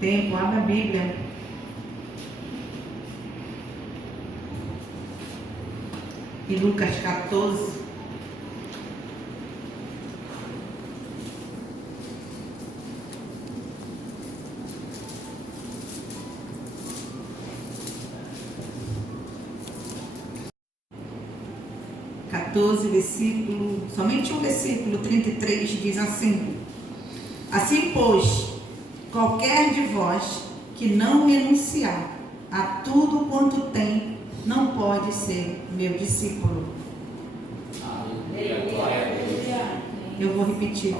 tempo, abra a Bíblia. E Lucas 14. Versículo, somente um versículo 33 diz assim: assim, pois, qualquer de vós que não renunciar a tudo quanto tem, não pode ser meu discípulo. Eu vou repetir.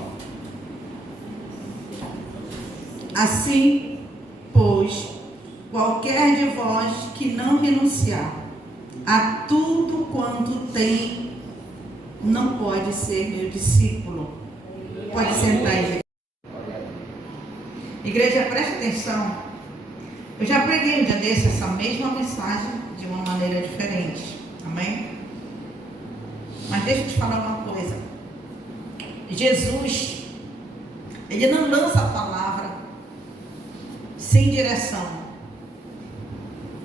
Assim, pois, qualquer de vós que não renunciar a tudo quanto tem, não pode ser meu discípulo. Pode sentar, igreja. Igreja, preste atenção. Eu já preguei um dia desse essa mesma mensagem de uma maneira diferente. Amém? Mas deixa eu te falar uma coisa. Jesus, ele não lança a palavra sem direção.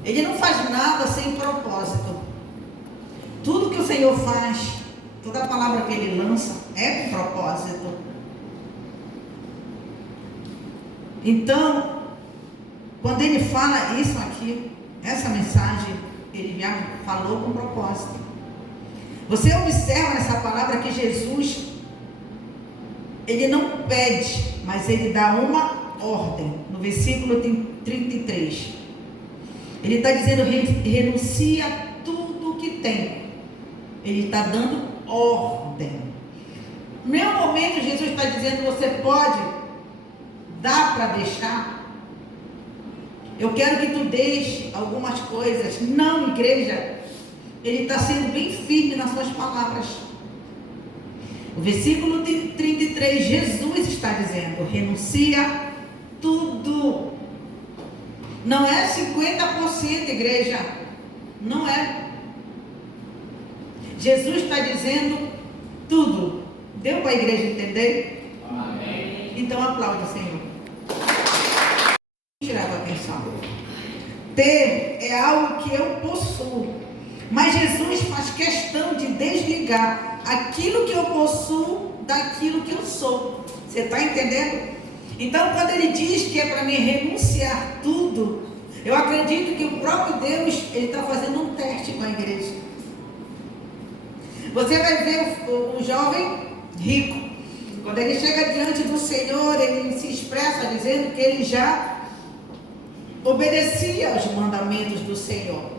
Ele não faz nada sem propósito. Tudo que o Senhor faz, toda a palavra que ele lança é com propósito. Então, quando ele fala isso aqui, essa mensagem, ele já falou com propósito. Você observa nessa palavra que Jesus, ele não pede, mas ele dá uma ordem. No versículo 33, ele está dizendo: renuncia a tudo que tem. Ele está dando ordem. No meu momento, Jesus está dizendo: você pode, dá para deixar. Eu quero que tu deixe algumas coisas. Não, igreja. Ele está sendo bem firme nas suas palavras. O versículo 33, Jesus está dizendo: renuncia tudo. Não é 50%, igreja. Não é. Jesus está dizendo tudo. Deu para a igreja entender? Amém. Então aplaude, Senhor. Tirar a atenção. Ter é algo que eu possuo, mas Jesus faz questão de desligar aquilo que eu possuo daquilo que eu sou. Você está entendendo? Então, quando ele diz que é para mim renunciar tudo, eu acredito que o próprio Deus, ele está fazendo um teste com a igreja. Você vai ver o jovem rico, quando ele chega diante do Senhor, ele se expressa dizendo que ele já obedecia aos mandamentos do Senhor.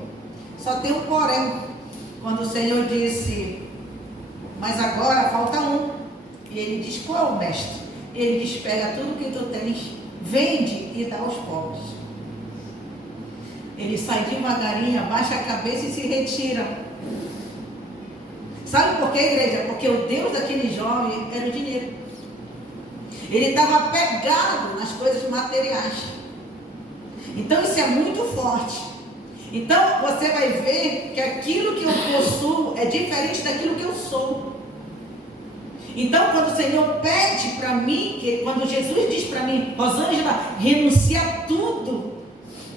Só tem um porém. Quando o Senhor disse: mas agora falta um. E ele diz: qual, mestre? Ele diz: pega tudo que tu tens, vende e dá aos pobres. Ele sai devagarinho, abaixa a cabeça e se retira. Sabe por quê, igreja? Porque o Deus daquele jovem era o dinheiro. Ele estava apegado nas coisas materiais. Então isso é muito forte. Então você vai ver que aquilo que eu possuo é diferente daquilo que eu sou. Então quando o Senhor pede para mim, quando Jesus diz para mim: Rosângela, renuncia a tudo,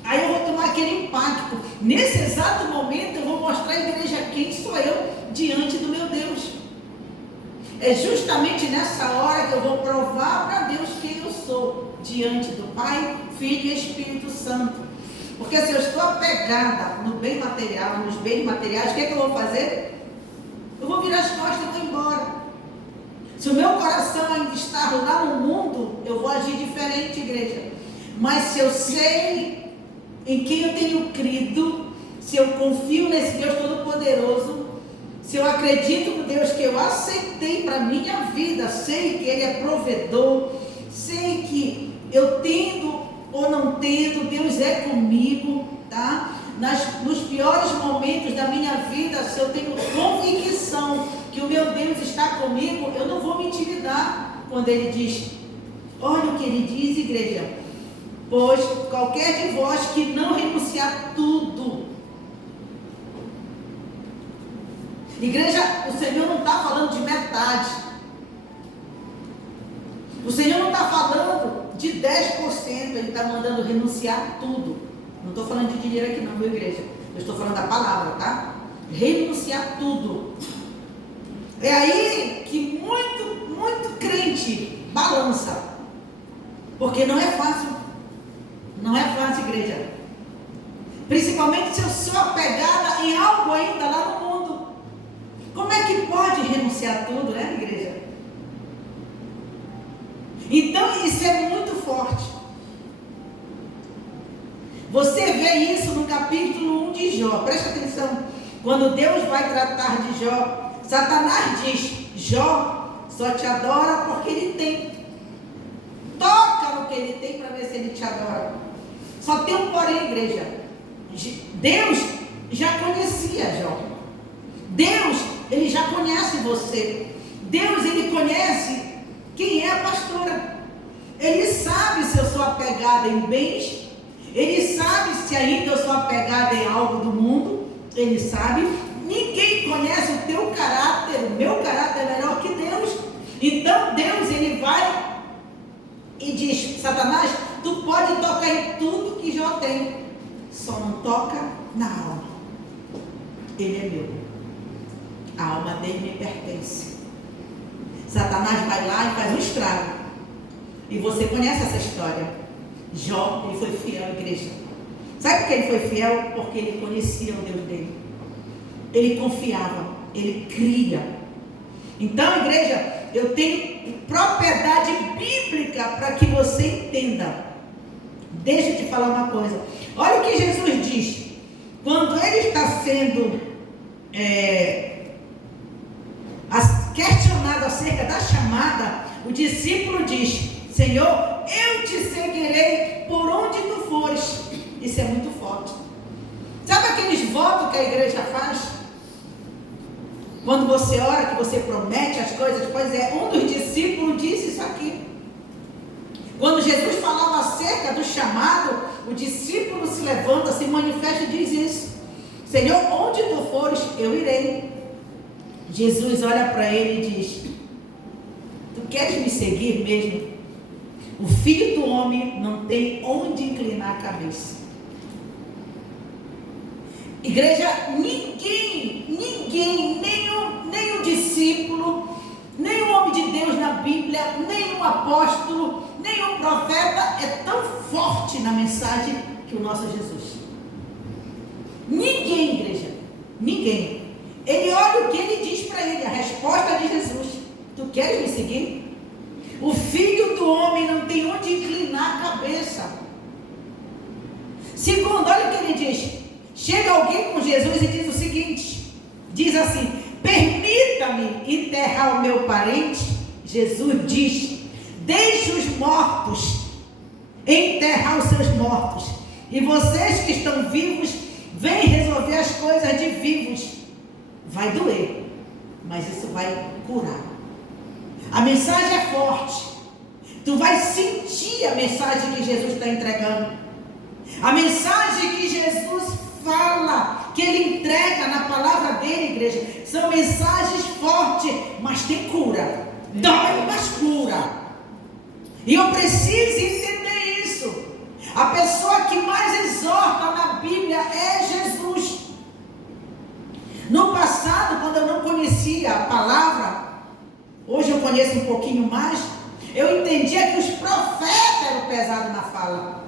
aí eu vou tomar aquele impacto. Nesse exato momento eu vou mostrar à igreja quem sou eu diante do meu Deus. É justamente nessa hora que eu vou provar para Deus quem eu sou diante do Pai, Filho e Espírito Santo. Porque se eu estou apegada no bem material, nos bens materiais, o que é que eu vou fazer? Eu vou virar as costas e vou embora. Se o meu coração ainda está lá no mundo, eu vou agir diferente, igreja. Mas se eu sei em quem eu tenho crido, se eu confio nesse Deus Todo-Poderoso, se eu acredito no Deus que eu aceitei para a minha vida, sei que Ele é provedor, sei que eu tendo ou não tendo, Deus é comigo, tá? Nos piores momentos da minha vida, se eu tenho convicção que o meu Deus está comigo, eu não vou me intimidar quando Ele diz. Olha o que Ele diz, igreja: pois qualquer de vós que não renunciar tudo. Igreja, o Senhor não está falando de metade. O Senhor não está falando de de 10%, ele está mandando renunciar tudo. Não estou falando de dinheiro aqui não, viu, igreja? Eu estou falando da palavra, tá? Renunciar tudo. É aí que muito crente balança. Porque não é fácil. Não é fácil, igreja. Principalmente se eu sou apegada em algo ainda lá no mundo. Como é que pode renunciar tudo, né, igreja? Então isso é muito forte. Você vê isso no capítulo 1 de Jó. Presta atenção. Quando Deus vai tratar de Jó, Satanás diz: Jó só te adora porque ele tem. Toca no que ele tem para ver se ele te adora. Só tem um porém, igreja. Deus já conhecia Jó. Deus, ele já conhece você. Deus, ele conhece quem é a pastora. Ele sabe se eu sou apegada em bens. Ele sabe se ainda eu sou apegada em algo do mundo. Ele sabe. Ninguém conhece o teu caráter. O meu caráter é melhor que Deus. Então Deus, ele vai e diz: Satanás, tu pode tocar em tudo que Jó tem, só não toca na alma. Ele é meu. A alma dele me pertence. Satanás vai lá e faz um estrago. E você conhece essa história. Jó, ele foi fiel à igreja. Sabe por que ele foi fiel? Porque ele conhecia o Deus dele. Ele confiava, ele cria. Então, igreja, eu tenho propriedade bíblica para que você entenda. Deixa eu te falar uma coisa. Olha o que Jesus diz. Quando ele está sendo questionado acerca da chamada, o discípulo diz: Senhor, eu te seguirei por onde tu fores. Isso é muito forte. Sabe aqueles votos que a igreja faz? Quando você ora, que você promete as coisas, pois é, um dos discípulos disse isso aqui. Quando Jesus falava acerca do chamado, o discípulo se levanta, se manifesta e diz isso: Senhor, onde tu fores, eu irei. Jesus olha para ele e diz: tu queres me seguir mesmo? O filho do homem não tem onde inclinar a cabeça. Igreja, ninguém, nem o discípulo, nem o homem de Deus na Bíblia, nem o apóstolo, nem o profeta é tão forte na mensagem que o nosso Jesus. Ninguém, igreja, ninguém. Ele olha o que ele diz para ele, a resposta de Jesus: tu queres me seguir? O filho do homem não tem onde inclinar a cabeça. Segundo, olha o que ele diz. Chega alguém com Jesus e diz o seguinte, diz assim: permita-me enterrar o meu parente. Jesus diz: deixe os mortos enterrar os seus mortos, e vocês que estão vivos, vêm resolver as coisas de vivos. Vai doer, mas isso vai curar. A mensagem é forte. Tu vai sentir a mensagem que Jesus está entregando. A mensagem que Jesus fala, que ele entrega na palavra dele, igreja, são mensagens fortes, mas tem cura. Dói, mas cura. E eu preciso entender isso. A pessoa que mais exorta na Bíblia é Jesus. No passado, quando eu não conhecia a palavra, hoje eu conheço um pouquinho mais, eu entendia que os profetas eram pesados na fala.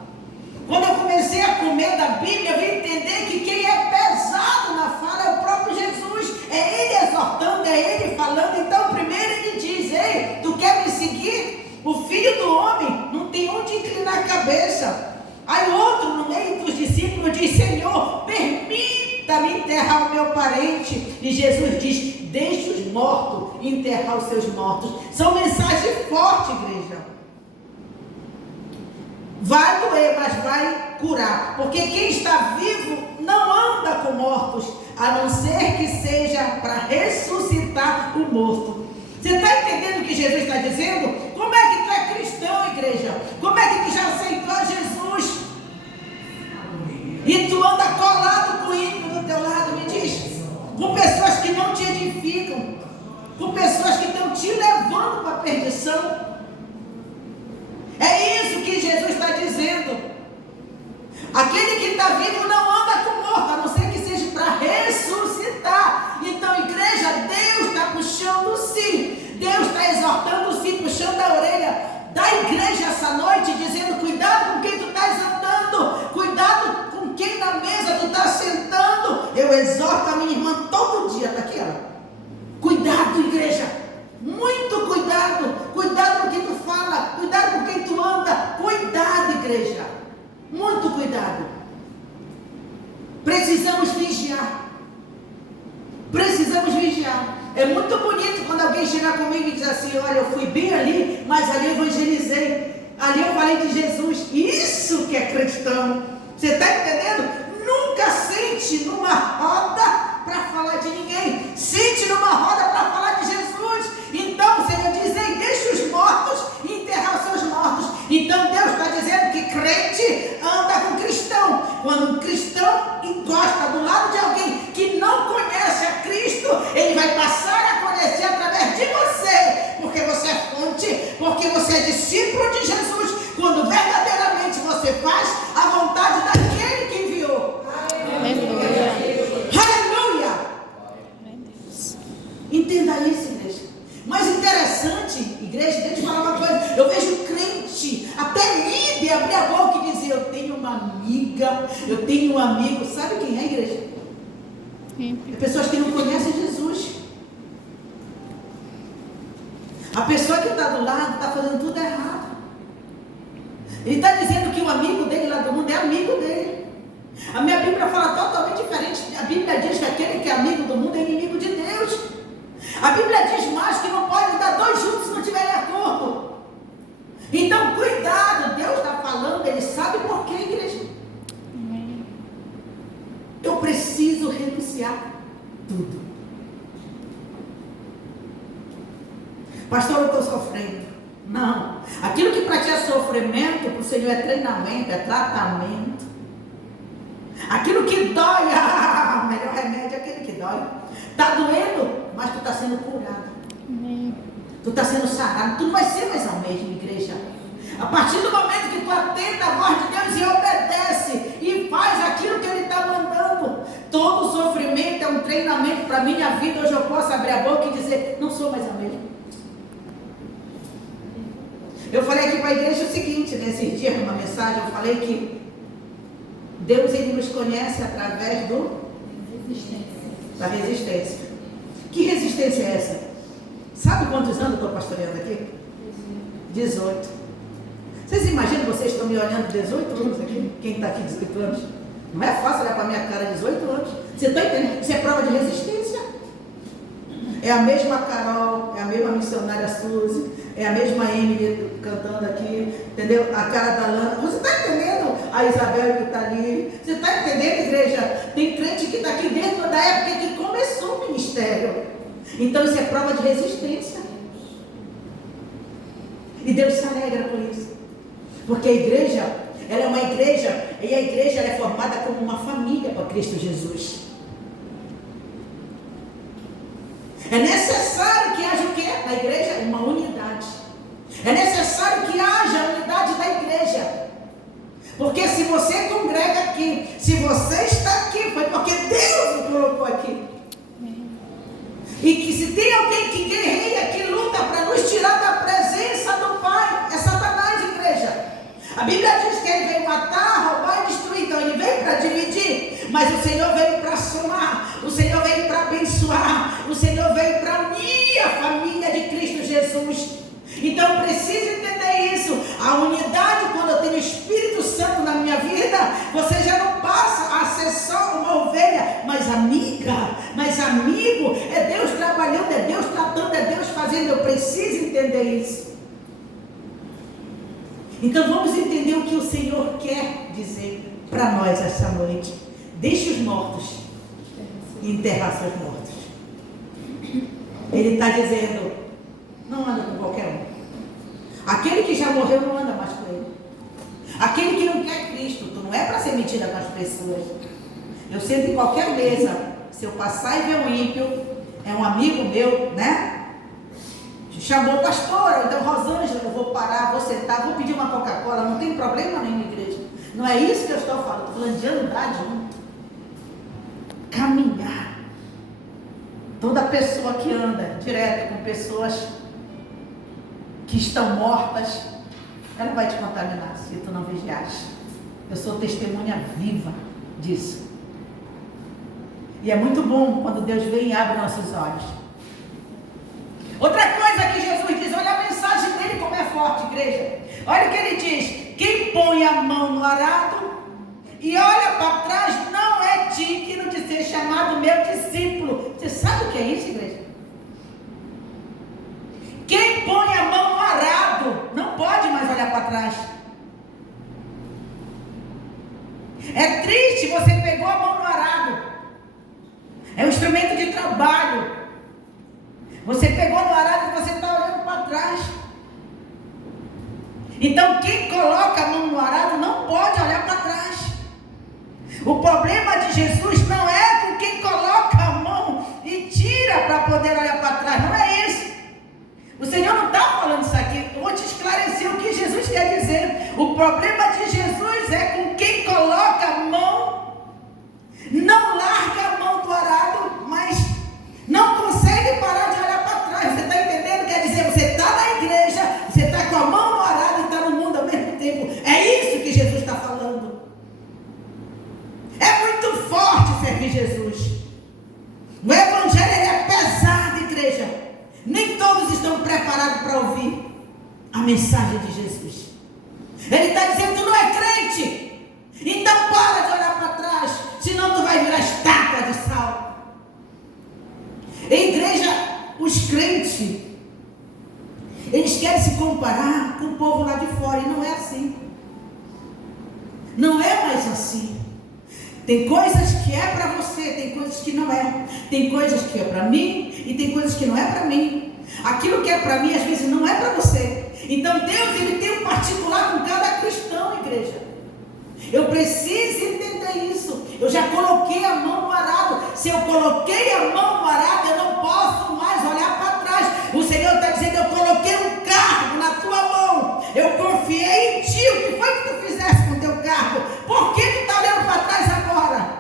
Quando eu comecei a comer da Bíblia, eu vim entender que quem é pesado na fala é o próprio Jesus. É ele exortando, é ele falando. Então primeiro ele diz: ei, tu quer me seguir? O filho do homem não tem onde inclinar a cabeça. Aí outro no meio dos discípulos diz: Senhor, permita-me enterrar o meu parente. E Jesus diz: deixe os mortos enterrar os seus mortos. São mensagens fortes, igreja. Vai doer, mas vai curar. Porque quem está vivo não anda com mortos, a não ser que seja para ressuscitar o morto. Você está entendendo o que Jesus está dizendo? Como é que tu é cristão, igreja? Como é que tu já aceitou Jesus? E tu anda colado com o ímpio do teu lado, me diz? Com pessoas que não te edificam, com pessoas que estão te levando para a perdição. É isso que Jesus está dizendo. Aquele que está vivo não anda com morto, a não ser que seja para ressuscitar. Então, igreja, Deus está puxando sim. Deus está exortando sim, puxando a orelha da igreja essa noite, dizendo: cuidado com quem tu estás andando, cuidado com quem na mesa tu estás sentando. Eu exorto a minha irmã todo dia, está aqui, ó. Cuidado, igreja, muito cuidado. Cuidado com quem tu fala, cuidado com quem tu anda. Cuidado, igreja, muito cuidado. Precisamos vigiar. Precisamos vigiar. É muito bonito quando alguém chegar comigo e diz assim: olha, eu fui bem ali, mas ali eu evangelizei, ali eu falei de Jesus. Isso que é cristão. Você está entendendo? Nunca sente numa roda para falar de ninguém. Sente numa roda para falar de Jesus. Então o Senhor diz: ei, deixa os mortos enterrar os seus mortos. Então Deus está dizendo que crente anda com cristão. Quando um cristão encosta do lado de alguém que não conhece a Cristo, ele vai passar a conhecer através de você, porque você é fonte, porque você é discípulo de Jesus, quando verdadeiramente você faz a vontade daquele que enviou. Aleluia. Aleluia. Entenda isso, igreja. Mas interessante, igreja, deixa eu falar uma coisa. Eu vejo crente, até líder, abrir a boca e dizer: eu tenho uma amiga, eu tenho um amigo. Sabe quem é, igreja? É pessoas que não conhecem Jesus. A pessoa que está do lado está fazendo tudo errado. Ele está dizendo que o amigo dele lá do mundo é amigo dele. A minha Bíblia fala totalmente diferente. A Bíblia diz que aquele que é amigo do mundo é inimigo de Deus. A Bíblia diz mais que não pode dar dois juntos se não tiverem acordo. Então, cuidado, Deus está falando, Ele sabe por quê, igreja. Eu preciso renunciar tudo. Pastor, eu estou sofrendo. Não. Aquilo que para ti é sofrimento, para o Senhor é treinamento, é tratamento. Aquilo que dói, o melhor remédio é aquele que dói. Está doendo, mas tu está sendo curado. Tu está sendo sarado. Tu não vai ser mais ao mesmo, igreja. A partir do momento que tu atenta a voz de Deus e obedece e faz aquilo que Ele está mandando, todo sofrimento é um treinamento para a minha vida. Hoje eu posso abrir a boca e dizer: não sou mais a mesma. Eu falei aqui para a igreja o seguinte, nesses dias, numa mensagem, eu falei que Deus, Ele nos conhece através da resistência. Que resistência é essa? Sabe quantos anos eu estou pastoreando aqui? 18. Vocês imaginam, vocês estão me olhando 18 anos aqui? Quem está aqui 18 anos? Não é fácil olhar para a minha cara 18 anos. Você está entendendo? Isso é prova de resistência. É a mesma Carol, é a mesma missionária Suzy, é a mesma Emily cantando aqui, entendeu? A cara da Lana. Você está entendendo? A Isabel que está ali. Você está entendendo, igreja? Tem crente que está aqui dentro da época que começou o ministério. Então isso é prova de resistência. E Deus se alegra por isso. Porque a igreja, ela é uma igreja, e a igreja ela é formada como uma família para Cristo Jesus. É necessário que haja o quê? Na igreja, uma unidade. É necessário que haja a unidade da igreja. Porque se você congrega aqui, se você está aqui, foi porque Deus o colocou aqui. E que se tem alguém que guerreia, que luta para nos tirar da presença do Pai, é Satanás, igreja. A Bíblia diz que ele veio matar, roubar e destruir. Então ele veio para dividir, mas o Senhor veio para somar, o Senhor veio para abençoar, o Senhor veio para unir a família de Cristo Jesus. Então preciso entender isso. A unidade, quando eu tenho o Espírito Santo na minha vida, você já não passa a ser só uma ovelha, mas amiga, mas amigo. É Deus trabalhando, é Deus tratando, é Deus fazendo. Eu preciso entender isso. Então vamos entender o que o Senhor quer dizer para nós essa noite. Deixe os mortos enterrar seus mortos. Ele está dizendo: não anda com qualquer um. Aquele que já morreu não anda mais com ele. Aquele que não quer Cristo, tu não é para ser metida com as pessoas. Eu sento em qualquer mesa, se eu passar e ver um ímpio, é um amigo meu, né? chamou a pastora, então Rosângela, eu vou parar, vou sentar, vou pedir uma Coca-Cola, não tem problema nenhum na igreja. Não é isso que eu estou falando, estou falando de andar junto. Caminhar. Toda pessoa que anda direto com pessoas que estão mortas, ela vai te contaminar se tu não vigiares. Eu sou testemunha viva disso. E é muito bom quando Deus vem e abre nossos olhos. Outra coisa que Jesus diz, olha a mensagem dele como é forte, igreja. Olha o que ele diz: quem põe a mão no arado e olha para trás não é digno de ser chamado meu discípulo. Você sabe o que é isso, igreja? Quem põe a mão no arado não pode mais olhar para trás. É triste, você pegou a mão no arado. É um instrumento de trabalho. Você pegou no arado e você está olhando para trás. Então quem coloca a mão no arado não pode olhar para trás. O problema de Jesus não é com quem coloca a mão e tira para poder olhar para trás. Não é isso. O Senhor não está falando isso aqui. Eu vou te esclarecer o que Jesus quer dizer. O problema de Jesus é com quem coloca a mão, não larga a mão do arado, mas não consegue parar de olhar para trás. Você está entendendo? Quer dizer, você está na igreja, você está com a mão no arado e está no mundo ao mesmo tempo. É isso que Jesus está falando. É muito forte servir Jesus. O evangelho é pesado, igreja. Nem todos estão preparados para ouvir a mensagem de Jesus. Ele está dizendo: tu não é crente, então para de olhar para trás, senão tu vai virar estátua de sal. Em igreja, os crentes, eles querem se comparar com o povo lá de fora, e não é assim. Não é mais assim. Tem coisas que é para você, tem coisas que não é. Tem coisas que é para mim e tem coisas que não é para mim. Aquilo que é para mim, às vezes, não é para você. Então, Deus, Ele tem um particular com cada cristão, igreja. Eu preciso entender isso. Eu já coloquei a mão no arado. Se eu coloquei a mão no arado, eu não posso mais olhar para trás. O Senhor está dizendo: eu coloquei um cargo na tua mão. Eu confiei em ti. O que foi que tu fizesse com o teu cargo? Por que tu está olhando para trás agora?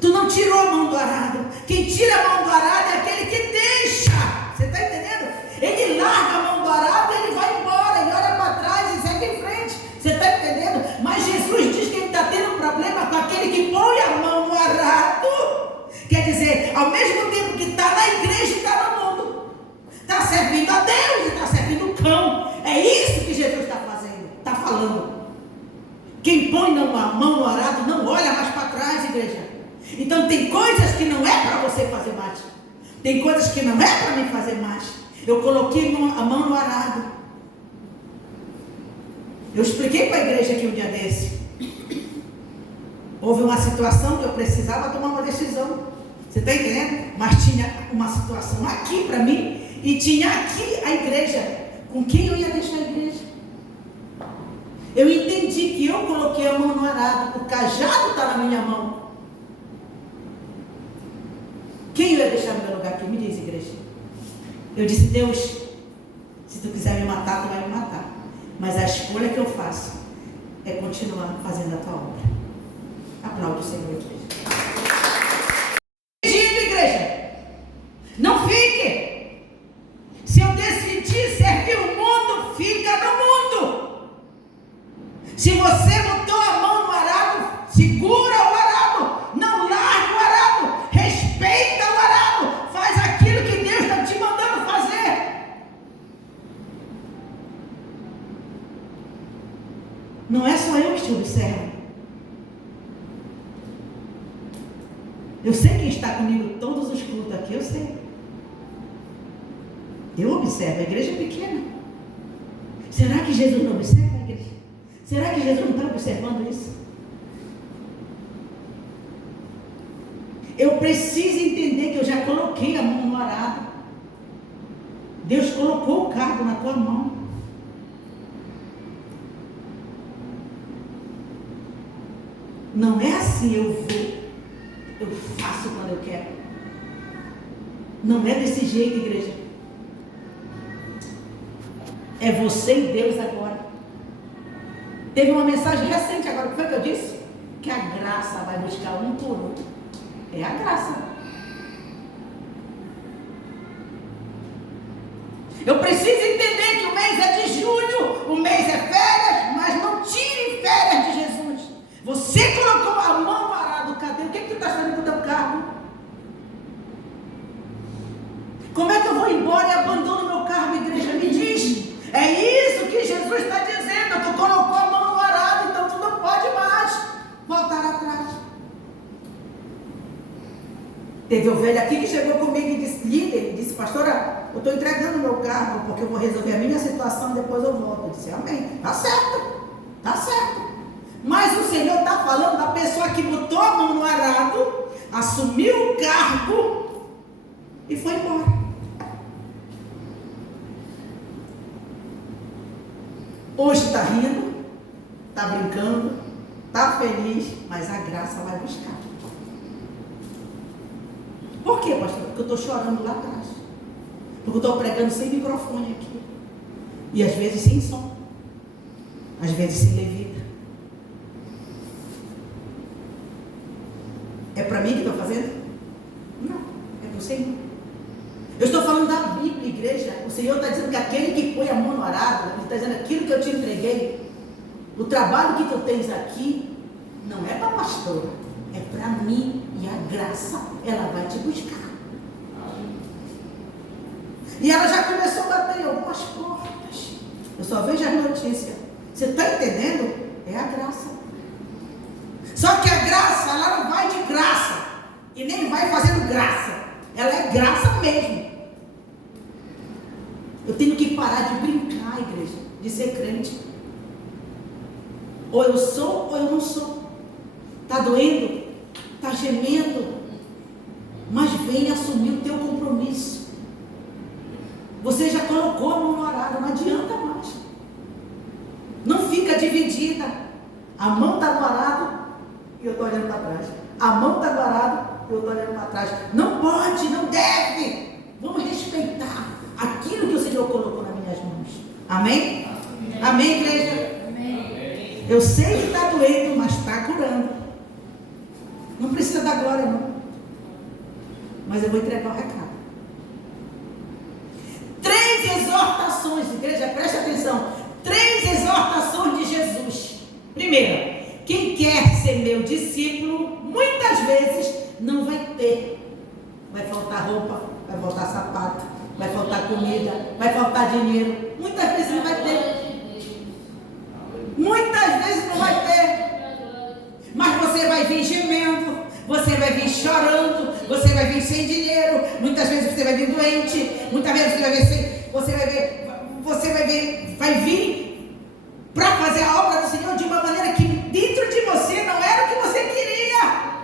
Tu não tirou a mão do arado. Quem tira a mão do arado é aquele que deixa. Você está entendendo? Ele larga a mão do arado e ele vai embora. Ele olha para trás e segue em frente. Você está entendendo? Mas Jesus diz que ele está tendo problema com aquele que põe a mão no arado. Quer dizer, ao mesmo tempo que está na igreja e está no mundo, está servindo a Deus e está servindo o cão. É isso que Jesus está fazendo, está falando. Quem põe a mão no arado não olha mais para trás, igreja. Então tem coisas que não é para você fazer mais. Tem coisas que não é para mim fazer mais. Eu coloquei a mão no arado. Eu expliquei para a igreja aqui um dia desse. Houve uma situação que eu precisava tomar uma decisão. Você está entendendo? Mas tinha uma situação aqui para mim e tinha aqui a igreja. Com quem eu ia deixar a igreja? Eu entendi que eu coloquei a mão no arado. O cajado está na minha mão. Quem eu ia deixar no meu lugar aqui? Me diz, igreja. Eu disse: Deus, se tu quiser me matar, tu vai me matar. Mas a escolha que eu faço é continuar fazendo a tua obra. Aplaude o Senhor, igreja. Dito, igreja, não fique. Se eu decidir servir o mundo, fica no mundo. Se você botou a mão no arado, segura o arado. Não larga o arado. Respeita o arado. Faz aquilo que Deus está te mandando fazer. Não é só eu que te observo. Eu sei quem está comigo todos os cultos aqui, eu sei. Eu observo, a igreja é pequena. Será que Jesus não observa a igreja? Será que Jesus não está observando isso? Eu preciso entender que eu já coloquei a mão no arado. Deus colocou o cargo na tua mão. Não é assim, eu faço quando eu quero. Não é desse jeito, igreja. É você e Deus agora. Teve uma mensagem recente agora, o que foi que eu disse? Que a graça vai buscar um por um. É a graça. Eu preciso entender que o mês é de julho, o mês é férias, mas não tire férias de Jesus. Você colocou a mão no arado, cadê? O que tu está fazendo com o teu carro? Como é que eu vou embora e abandono meu carro, igreja? Me diz. É isso que Jesus está dizendo. Tu colocou a mão no arado, então tu não pode mais voltar atrás. Teve ovelha aqui que chegou comigo e disse, líder, disse, pastora, eu estou entregando meu carro porque eu vou resolver a minha situação e depois eu volto. Eu disse, amém. Tá certo, tá certo. Mas o Senhor está falando da pessoa que botou a mão no arado, assumiu o cargo e foi embora. Hoje está rindo, está brincando, está feliz, mas a graça vai buscar. Por quê, pastor? Porque eu estou chorando lá atrás. Porque eu estou pregando sem microfone aqui. E às vezes sem som. Às vezes sem levita. É para mim que estou fazendo? Não, é para o Senhor. Eu estou falando da Bíblia, igreja. O Senhor está dizendo que aquele que põe a mão no arado, Ele está dizendo aquilo que eu te entreguei, o trabalho que tu tens aqui, não é para a pastora, é para mim, e a graça, ela vai te buscar. E ela já começou a bater em algumas portas. Eu só vejo as notícias. Você está entendendo? É a graça. Só que a graça, ela não vai de graça. E nem vai fazendo graça. Ela é graça mesmo. Eu tenho que parar de brincar, igreja, de ser crente. Ou eu sou ou eu não sou. Está doendo? Está gemendo? Mas vem assumir o teu compromisso. Você já colocou a mão no arado, não adianta mais. Não fica dividida. A mão está no arado e eu estou olhando para trás. A mão está no arado e eu estou olhando para trás. Não pode, não deve. Vamos respeitar aquilo que o Senhor colocou nas minhas mãos. Amém? Amém, amém, igreja? Amém. Eu sei que está doendo, mas está curando. Não precisa da glória, não. Mas eu vou entregar o recado. 3 exortações, igreja, preste atenção. 3 exortações de Jesus. Primeira, quem quer ser meu discípulo, muitas vezes não vai ter. Vai faltar roupa, vai faltar sapato, vai faltar comida, vai faltar dinheiro. Muitas vezes não vai ter. Muitas vezes não vai ter. Mas você vai vir gemendo, você vai vir chorando, você vai vir sem dinheiro, muitas vezes você vai vir doente, muitas vezes você vai vir sem, vai vir para fazer a obra do Senhor de uma maneira que dentro de você não era o que você queria.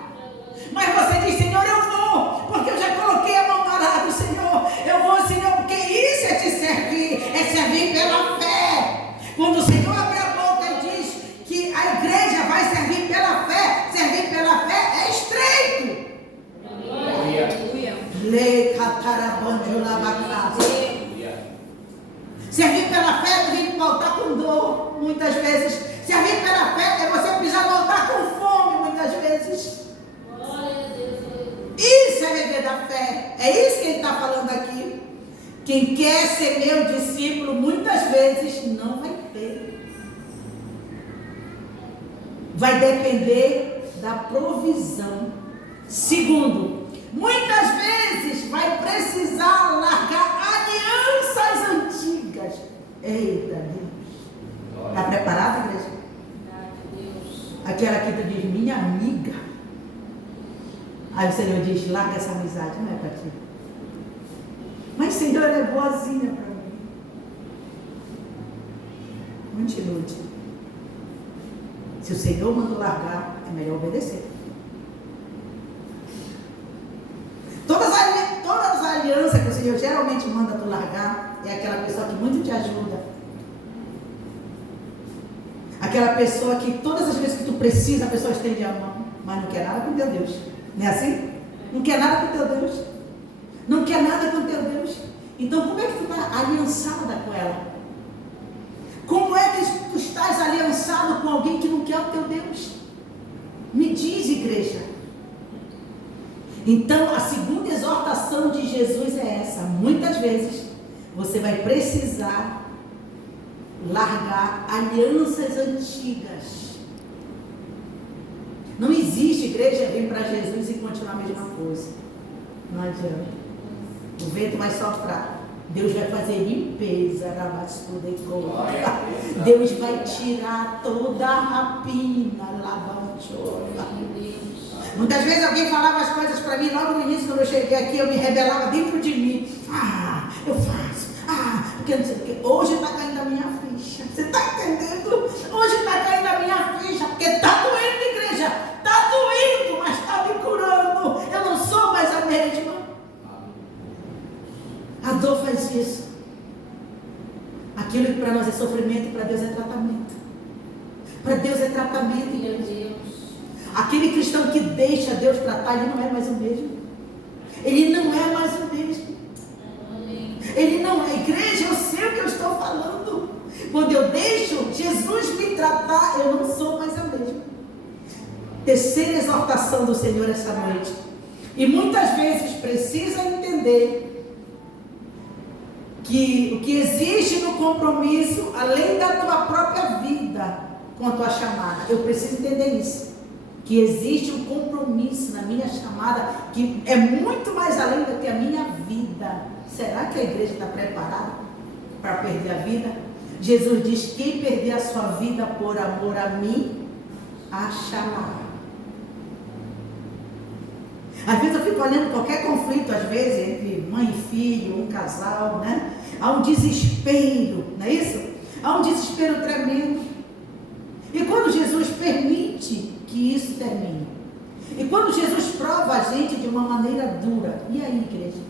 Mas você diz, Senhor, eu vou, porque eu já coloquei a mão no arado, Senhor, eu vou, Senhor, porque isso é te servir, é servir pela fé. Quando o Senhor abre a boca e diz que a igreja vai servir pela fé, servir pela fé é estreito. Servir pela fé é a gente voltar com dor, muitas vezes. Servir pela fé é você precisar voltar com fome, muitas vezes. Isso é viver da fé. É isso que ele está falando aqui. Quem quer ser meu discípulo, muitas vezes não vai ter. Vai depender da provisão. Segundo, muitas vezes vai precisar largar alianças antigas. Eita Deus. Está preparado, igreja? Aquela que tu diz, minha amiga. Aí o Senhor diz, larga essa amizade, não é para ti. Mas Senhor, ela é boazinha para mim. Continue. Se o Senhor manda largar, é melhor obedecer. Todas as alianças que o Senhor geralmente manda tu largar, é aquela pessoa que muito te ajuda. Aquela pessoa que todas as vezes que tu precisa, a pessoa estende a mão, mas não quer nada com teu Deus. Não é assim? Não quer nada com teu Deus. Não quer nada com teu Deus. Então como é que tu está aliançada com ela? estás aliançado com alguém que não quer o teu Deus? Me diz, igreja. Então, a segunda exortação de Jesus é essa. Muitas vezes, você vai precisar largar alianças antigas. Não existe, igreja, vir para Jesus e continuar a mesma coisa. Não adianta. O vento vai soprar. Deus vai fazer limpeza. Deus vai tirar toda a rapina. Muitas vezes alguém falava as coisas para mim, logo no início, quando eu cheguei aqui, eu me rebelava dentro de mim. Eu faço. Porque não sei o que. Hoje está caindo a minha ficha. Você está entendendo? Hoje está caindo a minha ficha. Porque está doendo, igreja. Está doendo, mas está me curando. Eu não sou mais a mesma. A dor faz isso. Aquilo que para nós é sofrimento, para Deus é tratamento. Para Deus é tratamento, meu Deus. Aquele cristão que deixa Deus tratar, ele não é mais o mesmo. Ele não é mais o mesmo. Ele não é. Igreja, eu sei o que eu estou falando. Quando eu deixo Jesus me tratar, eu não sou mais a mesma. Terceira exortação do Senhor essa noite. E muitas vezes precisa entender que o que existe no compromisso, além da tua própria vida com a tua chamada, eu preciso entender isso. Que existe um compromisso na minha chamada que é muito mais além do que a minha vida. Será que a igreja está preparada para perder a vida? Jesus diz: quem perder a sua vida por amor a mim, achará. Às vezes eu fico olhando qualquer conflito, às vezes, entre mãe e filho, um casal, né? Há um desespero, não é isso? Há um desespero tremendo. E quando Jesus permite que isso termine, e quando Jesus prova a gente de uma maneira dura, e aí, igreja?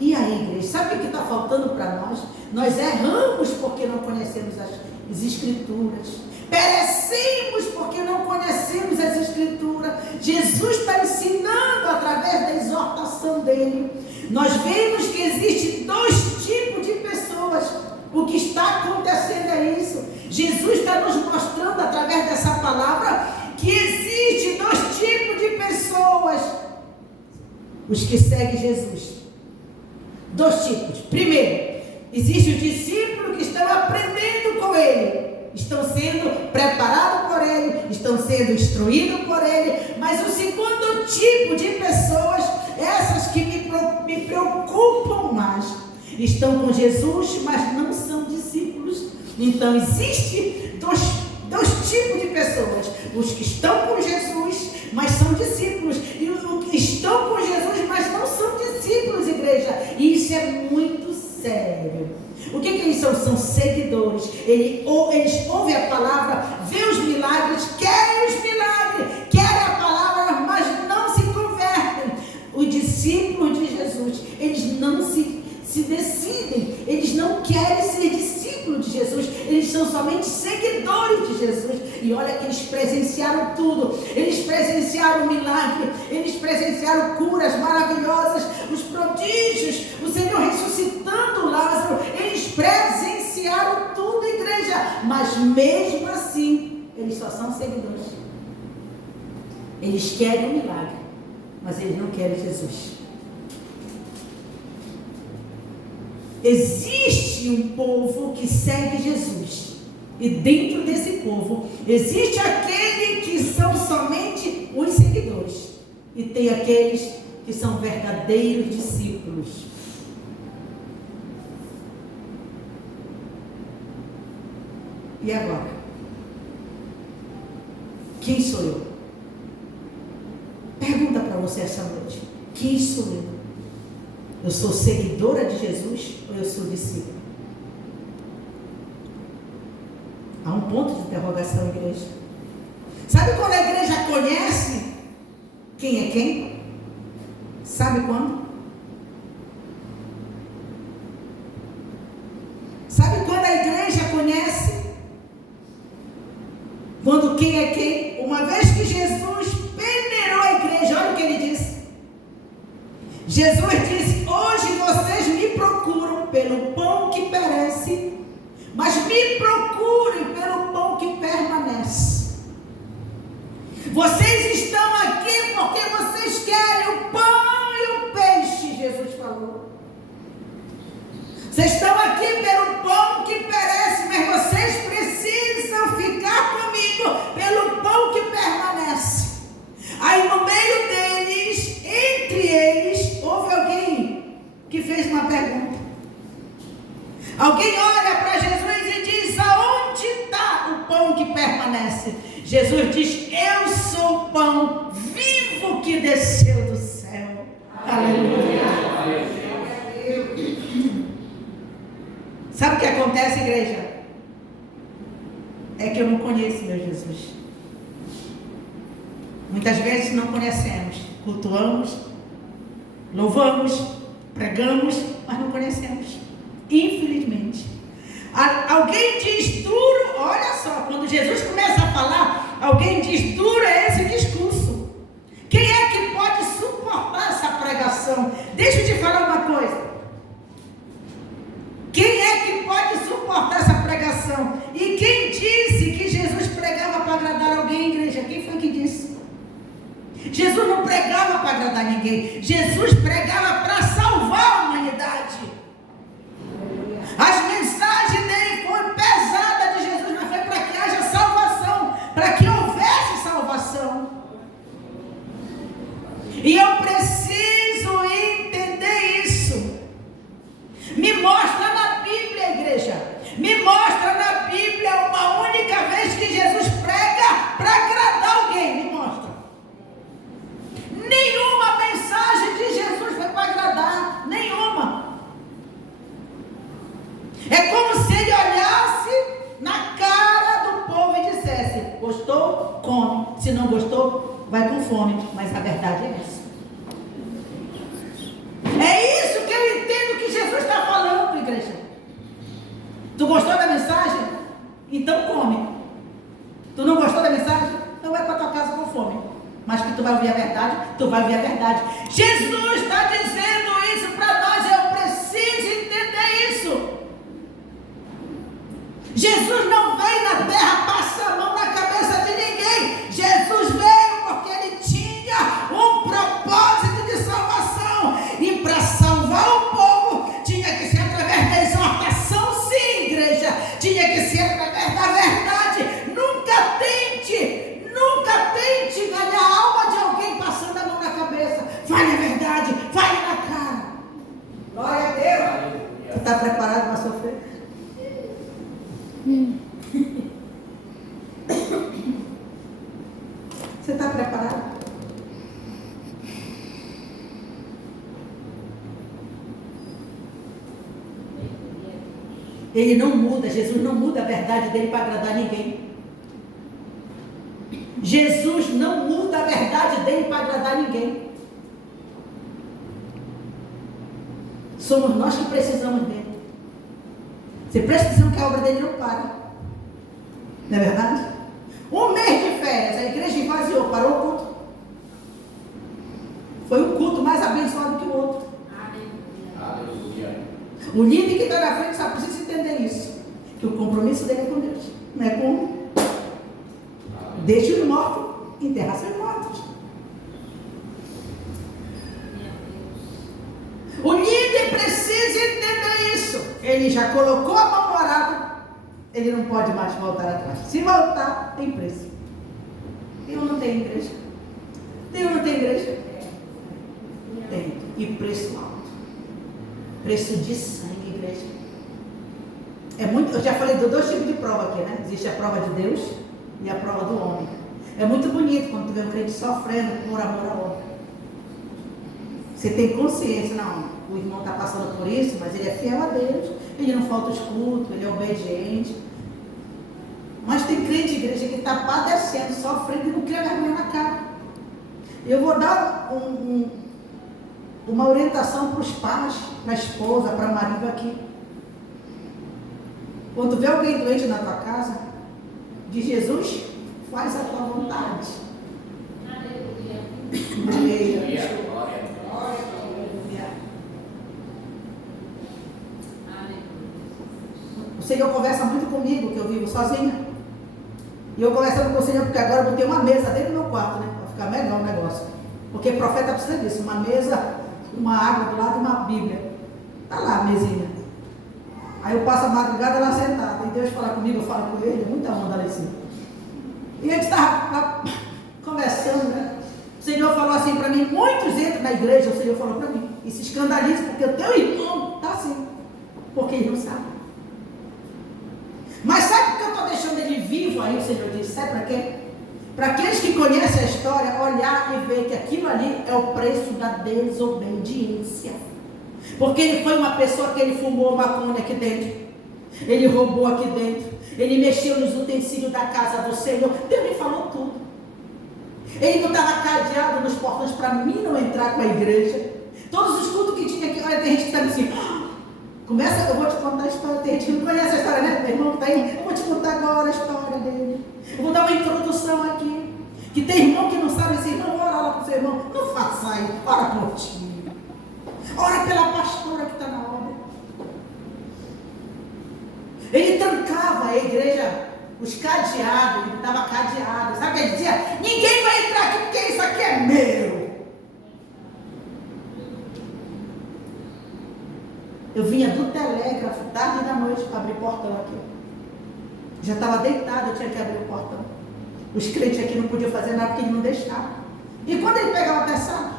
E aí, igreja? Sabe o que está faltando para nós? Nós erramos porque não conhecemos as Escrituras. Perecemos porque não conhecemos as Escrituras. Jesus está ensinando através da exortação dele. Nós vemos que existem dois tipos de pessoas. O que está acontecendo é isso. Jesus está nos mostrando através dessa palavra que existem dois tipos de pessoas. Os que seguem Jesus. Dois tipos. Primeiro, existe os discípulos que estão aprendendo com ele. Estão sendo preparados por ele, estão sendo instruídos por ele. Mas o segundo tipo de pessoas, essas que me preocupam mais, estão com Jesus, mas não são discípulos. Então existe dois tipos de pessoas: os que estão com Jesus, mas são discípulos, e os que estão com Jesus, mas não são discípulos, igreja. E isso é muito sério. O que eles são? São seguidores. Eles ouvem a palavra, vêem os milagres, querem os milagres, querem a palavra, mas não se convertem. Os discípulos de Jesus, eles não se decidem, eles não querem ser discípulos de Jesus, eles são somente seguidores de Jesus. E olha que eles presenciaram tudo, eles presenciaram milagre, eles presenciaram curas maravilhosas, os prodígios, o Senhor ressuscitando Lázaro, eles presenciaram tudo, igreja, mas mesmo assim, eles só são seguidores. Eles querem o milagre, mas eles não querem Jesus. Existe um povo que segue Jesus, e dentro desse povo existe aquele que são somente os seguidores, e tem aqueles que são verdadeiros discípulos. E agora? Quem sou eu? Pergunta para você essa noite: quem sou eu? Eu sou seguidora de Jesus ou eu sou discípulo? Há um ponto de interrogação, igreja. Sabe quando a igreja conhece quem é quem? Sabe quando? Sabe quando a igreja conhece? Quando quem é quem? Uma vez que Jesus peneirou a igreja, olha o que ele disse. Jesus disse: hoje vocês me procuram pelo pão que perece, mas me procuram que permanece. Jesus diz: eu sou o pão vivo que desceu do céu. Aleluia. Sabe o que acontece, igreja? É que eu não conheço meu Jesus. Muitas vezes não conhecemos. Cultuamos, louvamos, pregamos, mas não conhecemos. Infelizmente. Alguém diz duro, olha só, quando Jesus começa a falar, alguém diz duro é esse discurso. Quem é que pode suportar essa pregação? Deixa eu te falar uma coisa. Quem é que pode suportar essa pregação? E quem disse que Jesus pregava para agradar alguém, igreja? Quem foi que disse? Jesus não pregava para agradar ninguém. Jesus pregava para salvar a humanidade. As mensagens dele foram pesadas de Jesus, mas foi para que haja salvação, para que houvesse salvação. E eu preciso entender isso. Me mostra na Bíblia, igreja. Me mostra na Bíblia uma única vez que Jesus prega para agradar alguém. Me mostra. Nenhuma mensagem de Jesus foi para agradar. Nenhuma. É como se ele olhasse na cara do povo e dissesse: gostou? Come. Se não gostou, vai com fome. Mas a verdade é essa. É isso que eu entendo que Jesus está falando, igreja. Tu gostou da mensagem? Então come. Tu não gostou da mensagem? Então vai para tua casa com fome. Mas que tu vai ouvir a verdade, tu vai ouvir a verdade. Jesus está dizendo isso para nós. Eu preciso entender isso. Jesus não veio na terra passar a mão na cabeça de ninguém. Jesus veio porque ele tinha um propósito de salvação. E para salvar o povo, tinha que ser através da exortação, sim, igreja. Tinha que ser através da verdade. Nunca tente ganhar a alma de alguém passando a mão na cabeça. Fale a verdade, fale na cara. Glória a Deus. Você está preparado para sofrer? Você está preparado? Ele não muda, Jesus não muda a verdade dele para agradar ninguém. Jesus não muda a verdade dele para agradar ninguém. Somos nós que precisamos dele. Você presta atenção que a obra dele não para. Não é verdade? Um mês de férias, a igreja esvaziou, parou o culto. Foi um culto mais abençoado que o outro. Aleluia. O líder que está na frente só precisa entender isso. Que o compromisso dele é com Deus. Não é com o homem. Deixe os mortos enterrar seus mortos. O líder precisa entender isso. Ele já colocou a mão no arado, ele não pode mais voltar atrás. Se voltar, tem preço. Eu não tenho igreja. Eu não tenho igreja. Tem. E preço alto. Preço de sangue, igreja. É muito, eu já falei de dois tipos de prova aqui, né? Existe a prova de Deus e a prova do homem. É muito bonito quando tu vê um crente sofrendo por amor ao homem. Você tem consciência, não, o irmão está passando por isso, mas ele é fiel a Deus, ele não falta os cultos, ele é obediente. Mas tem crente, igreja, que está padecendo, sofrendo e não quer vergonha na cara. Eu vou dar uma orientação para os pais, para a esposa, para o marido aqui. Quando vê alguém doente na tua casa, diz: Jesus, faz a tua vontade. Aleluia. O Senhor conversa muito comigo, que eu vivo sozinha. E eu conversando com o Senhor, porque agora eu botei uma mesa dentro do meu quarto, né? Para ficar melhor o negócio. Porque profeta precisa disso, uma mesa, uma água do lado e uma Bíblia. Está lá a mesinha. Aí eu passo a madrugada lá sentada. E Deus fala comigo, eu falo com ele, muita onda lá em cima. E a gente estava conversando, né? O Senhor falou assim para mim, muitos entram na igreja, o Senhor falou para mim, e se escandalizam porque o teu irmão está assim. Porque ele não sabe. Mas sabe por que eu estou deixando ele de vivo aí, o Senhor disse, sabe para quê? Para aqueles que conhecem a história, olhar e ver que aquilo ali é o preço da desobediência. Porque ele foi uma pessoa que ele fumou maconha aqui dentro, ele roubou aqui dentro, ele mexeu nos utensílios da casa do Senhor. Deus me falou tudo. Ele não estava cadeado nos portões para mim não entrar com a igreja. Todos os cultos que tinha aqui, olha, tem gente que está assim, começa, eu vou te contar a história, tem gente que não conhece a história, né? Meu irmão que está aí, eu vou te contar agora a história dele. Eu vou dar uma introdução aqui. Que tem irmão que não sabe assim, não, vou orar lá para o seu irmão. Não faça isso, ora por ti. Ora pela pastora que está na obra. Ele trancava a igreja, os cadeados, ele estava cadeado. Sabe o que ele dizia? Ninguém vai entrar aqui porque isso aqui é meu. Eu vinha do telégrafo, tarde da noite, para abrir o portão aqui. Já estava deitado, eu tinha que abrir o portão. Os crentes aqui não podiam fazer nada porque ele não deixava. E quando ele pegava atenção,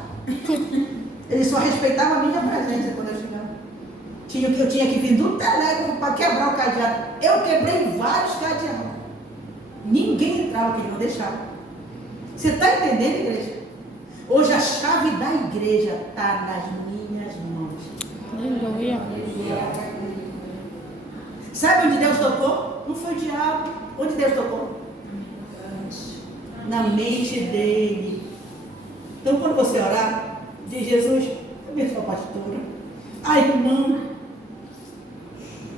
ele só respeitava a minha presença quando eu chegava. Eu tinha que vir do telégrafo para quebrar o cadeado. Eu quebrei vários cadeados. Ninguém entrava porque ele não deixava. Você está entendendo, igreja? Hoje a chave da igreja está nas minhas mãos. Aleluia. Sabe onde Deus tocou? Não foi o diabo. Onde Deus tocou? Na mente dele. Então quando você orar, diz: Jesus, abençoa a pastora, a irmã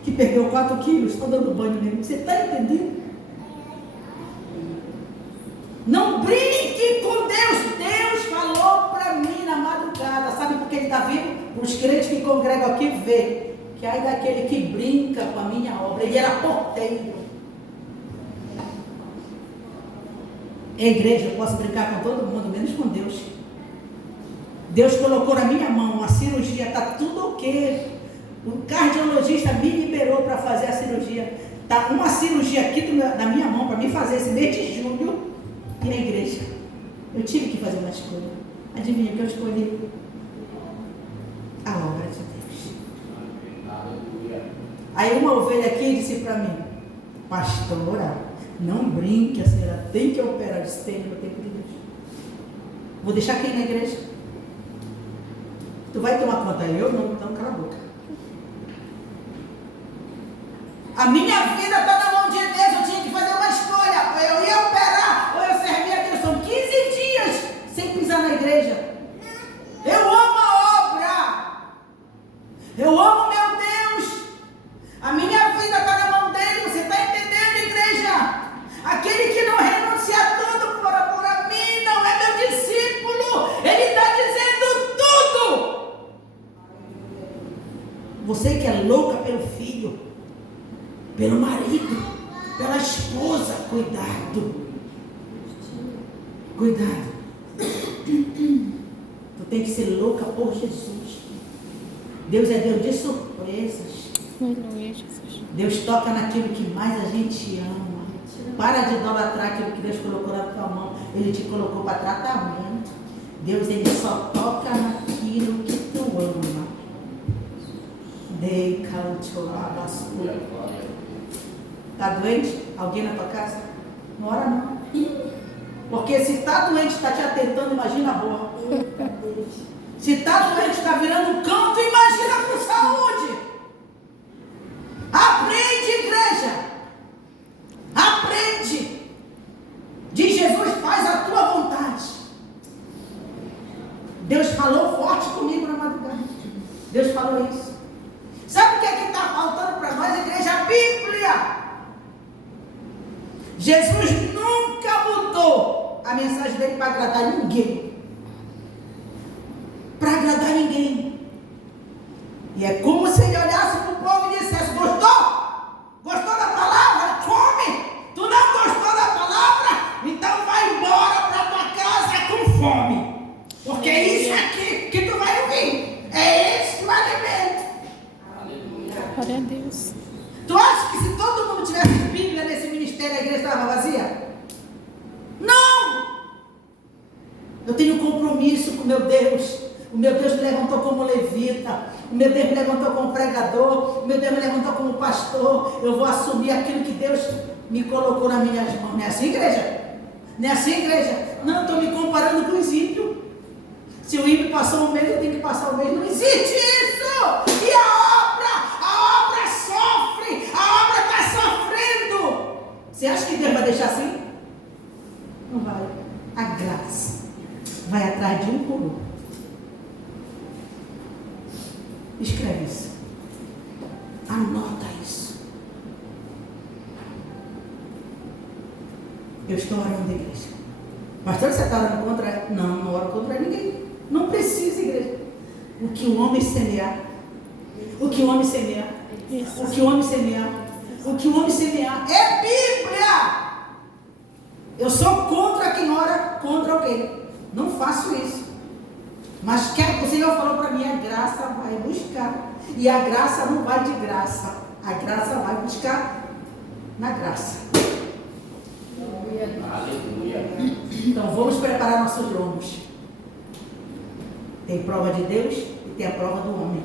que perdeu 4 quilos, está dando banho nele. Você está entendendo? Não brinque com Deus. Deus falou para mim na madrugada. Sabe por que ele está vivo? Os crentes que congregam aqui vê que aí daquele que brinca com a minha obra. Ele era porteiro. A igreja, eu posso brincar com todo mundo, menos com Deus. Deus colocou na minha mão uma cirurgia, está tudo ok. O cardiologista me liberou para fazer a cirurgia. Está uma cirurgia aqui na minha mão para me fazer esse mês de julho. E a igreja? Eu tive que fazer uma escolha. Adivinha o que eu escolhi? A obra de Deus. Aí uma ovelha aqui disse para mim: pastora, não brinque, a senhora tem que operar. Eu disse: tem, no tempo de Deus. Vou deixar quem na igreja? Tu vai tomar conta? Eu não, então cala a boca. A minha vida está na mão de Deus. Eu tinha que fazer uma escolha. Ou eu ia operar, ou eu servia a Deus. São 15 dias sem pisar na igreja. Eu amo a obra. Eu amo meu Deus. A minha vida está na mão dele. Você está entendendo, igreja? Aquele que não renuncia a tudo por a mim não é meu discípulo. Ele está dizendo tudo. Você que é louca pelo filho, pelo marido, pela esposa, cuidado. Cuidado. Tu tem que ser louca por Jesus. Deus é Deus de surpresas. Aleluia, Jesus. Deus toca naquilo que mais a gente ama. Para de idolatrar aquilo que Deus colocou na tua mão. Ele te colocou para tratamento. Deus, ele só toca naquilo que tu ama. Dei calçola. Está doente? Alguém na tua casa? Não ora não. Porque se está doente, está te atentando, imagina a boa. Se está doente, está virando um canto, imagina com saúde. Aprende, igreja. Aprende. Diz Jesus: faz a tua vontade. Deus falou forte comigo na madrugada. Deus falou isso. Sabe o que é que está faltando para nós, igreja? A Bíblia. Jesus nunca mudou a mensagem dele para agradar ninguém. Para agradar ninguém. E é como se ele olhasse para o povo e dissesse: gostou? Gostou da palavra? Come! Tu não gostou da palavra? Então vai embora para tua casa com fome. Porque é isso aqui que tu vai ouvir. É esse o alimento. Glória a Deus. Tu acha que se todo mundo tivesse Bíblia nesse ministério, a igreja estava vazia? Não! Eu tenho compromisso com meu Deus. O meu Deus me levantou como levita. O meu Deus me levantou como pregador. O meu Deus me levantou como pastor. Eu vou assumir aquilo que Deus me colocou nas minhas mãos. Não é assim, igreja? Não é assim, igreja? Não, estou me comparando com os ímpios. Se o ímpio passou um mês, eu tenho que passar um mês. Não existe isso! E a obra sofre, a obra está sofrendo. Você acha que Deus vai deixar assim? Não vai. A graça vai atrás de um por um. Escreve isso. Anota isso. Eu estou orando, igreja. Pastor, você está orando contra? Não, não oro contra ninguém. Não precisa, igreja. O que o homem semear. O que o homem semear. O que o homem semear. O que o homem semear. É Bíblia. Eu sou contra quem ora contra alguém. Não faço isso. Mas o Senhor falou para mim, a graça vai buscar. E a graça não vai de graça. A graça vai buscar na graça. Aleluia. Então vamos preparar nossos lombos. Tem prova de Deus e tem a prova do homem.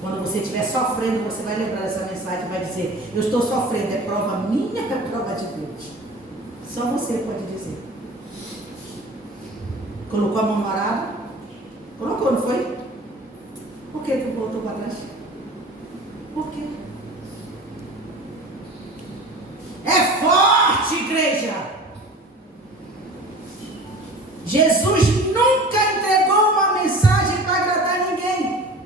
Quando você estiver sofrendo, você vai lembrar dessa mensagem e vai dizer, eu estou sofrendo, é prova minha ou é prova de Deus? Só você pode dizer. Colocou a mão no arado? Colocou, não foi? Por que tu voltou para trás? Por quê? É forte, igreja! Jesus nunca entregou uma mensagem para agradar ninguém.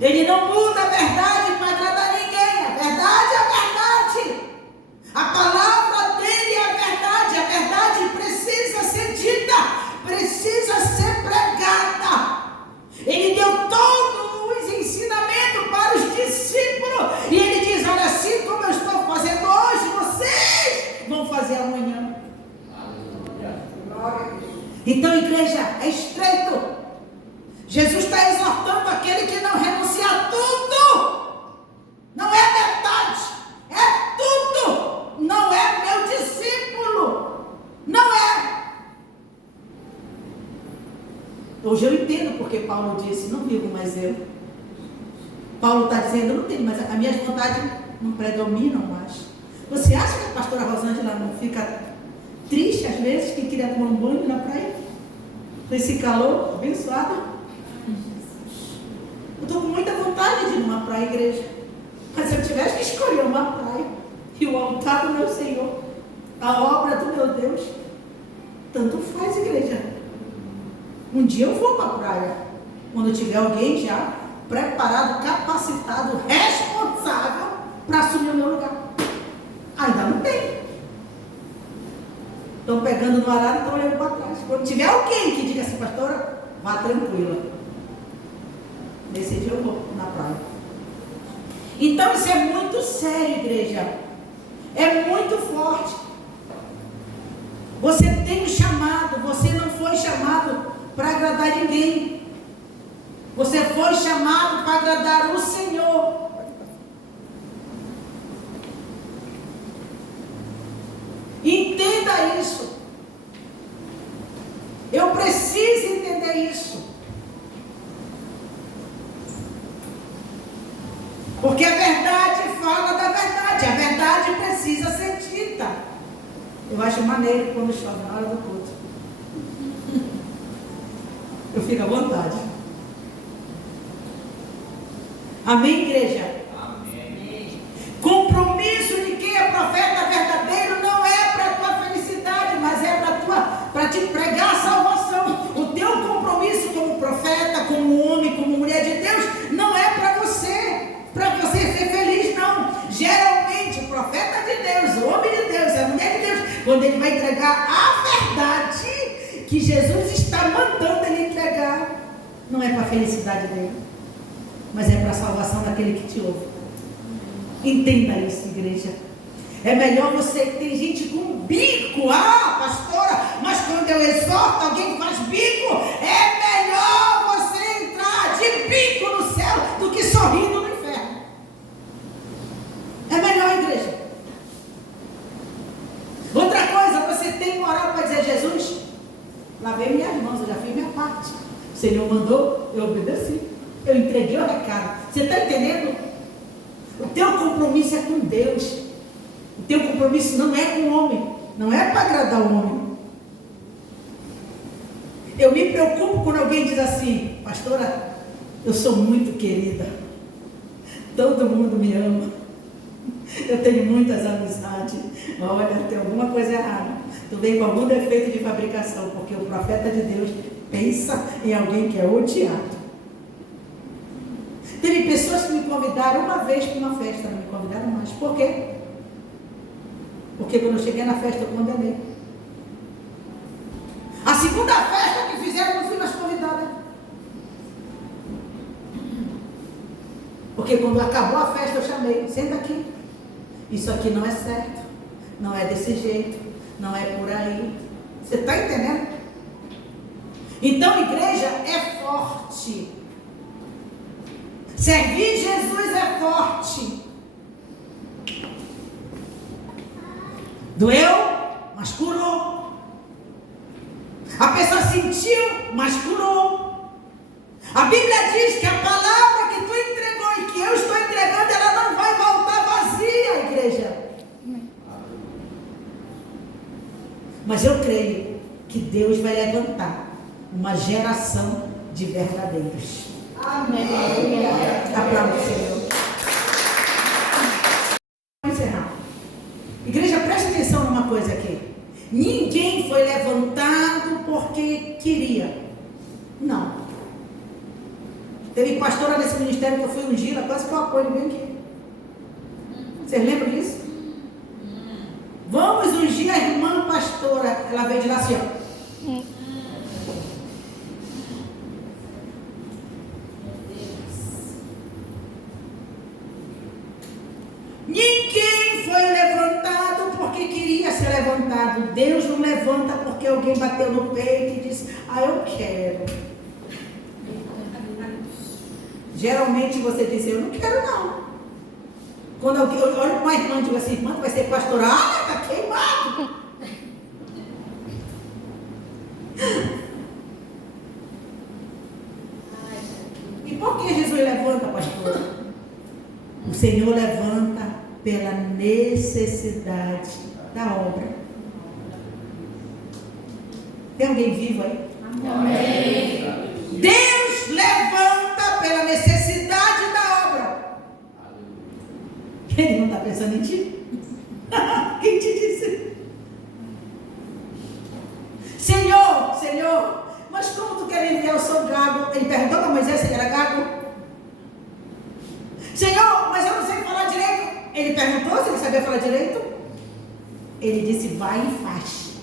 Ele não muda a verdade para agradar ninguém. A verdade é a verdade. A palavra dele é a verdade. A verdade precisa ser dita, precisa ser pregada. Ele deu todos os ensinamentos para os discípulos. E ele diz, olha, assim como eu estou fazendo hoje, vocês vão fazer amanhã. Então, igreja, é estreito. Jesus está exortando aquele que não renuncia a tudo. Não é metade, é tudo. Não é meu discípulo. Não é. Hoje eu entendo porque Paulo disse, não vivo mais eu. Paulo está dizendo, eu não tenho mais, as minhas vontades não predominam mais. Você acha que a pastora Rosângela não fica triste às vezes, que queria tomar um banho na praia? Com esse calor abençoado. Eu estou com muita vontade de ir numa praia, igreja. Mas se eu tivesse que escolher uma praia e o altar do meu Senhor, a obra do meu Deus, tanto faz, igreja. Um dia eu vou para a praia, quando tiver alguém já preparado, capacitado, responsável para assumir o meu lugar. Ainda não tem. Estão pegando no arado e estão olhando para trás. Quando tiver alguém que diga assim, pastora, vá tranquila. Nesse dia eu vou na praia. Então isso é muito sério, igreja. É muito forte. Você tem um chamado. Você não foi chamado para agradar ninguém. Você foi chamado para agradar o Senhor. Entenda isso. Eu preciso entender isso. Porque a verdade fala da verdade. A verdade precisa ser dita. Eu acho maneiro quando chove na hora do culto. Eu fico à vontade. Amém, igreja? Amém. Compromisso de quem é profeta verdadeiro não é para a tua felicidade, mas é para te pregar a salvação. O teu compromisso como profeta, como homem, como mulher de Deus, não é para você ser feliz, não. Geralmente, o profeta de Deus, o homem de Deus, a mulher de Deus, quando ele vai entregar a verdade que Jesus está mandando ele entregar, não é para a felicidade dele, mas é para a salvação daquele que te ouve. Entenda isso, igreja. É melhor você, tem gente com bico, pastora, mas quando eu exorto alguém que faz bico, é melhor você entrar de bico no céu do que sorrindo no inferno. É melhor, igreja. Outra coisa, você tem moral para dizer, Jesus, lavei minhas mãos, eu já fiz minha parte. O Senhor mandou, eu obedeci. Eu entreguei o recado. Você está entendendo? O teu compromisso é com Deus. compromisso não é com o homem, não é para agradar o homem. Eu me preocupo quando alguém diz assim: pastora, eu sou muito querida, todo mundo me ama, eu tenho muitas amizades. Olha, tem alguma coisa errada, tu vem com algum defeito de fabricação, porque o profeta de Deus pensa em alguém que é odiado. Teve pessoas que me convidaram uma vez para uma festa, não me convidaram mais. Por quê? Porque quando eu cheguei na festa eu condenei. A segunda festa que fizeram eu não fui mais convidada. Porque quando acabou a festa eu chamei: senta aqui. Isso aqui não é certo, não é desse jeito, não é por aí. Você está entendendo? Então igreja é forte. Servir Jesus é forte. Doeu, mas curou. A pessoa sentiu, mas curou. A Bíblia diz que a palavra que tu entregou e que eu estou entregando, ela não vai voltar vazia, igreja. Mas eu creio que Deus vai levantar uma geração de verdadeiros. Amém. Aplausos, Senhor. Vamos encerrar. Igreja, preste atenção numa coisa aqui. Ninguém foi levantado porque queria. Não. Teve pastora nesse ministério que eu fui ungida, quase que eu apoio bem aqui. Vocês lembram disso? Vamos ungir a irmã pastora. Ela veio de lá assim, ó. Ninguém foi levantado porque queria ser levantado. Deus não levanta porque alguém bateu no peito e disse: ah, eu quero. Geralmente você diz: eu não quero não. Quando eu olho para uma irmã e digo assim: irmã, vai ser pastora. Ah, está queimado. E por que Jesus levanta, pastora? O Senhor levanta pela necessidade da obra. Tem alguém vivo aí? Amém. Deus levanta pela necessidade da obra. Ele não está pensando em ti? Quem te disse? Senhor, mas como tu quer enviar? Eu sou gago. Ele perguntou para Moisés se ele era gago. Senhor, mas eu não sei falar direito. Ele perguntou se ele sabia falar direito. Ele disse: vai e faz.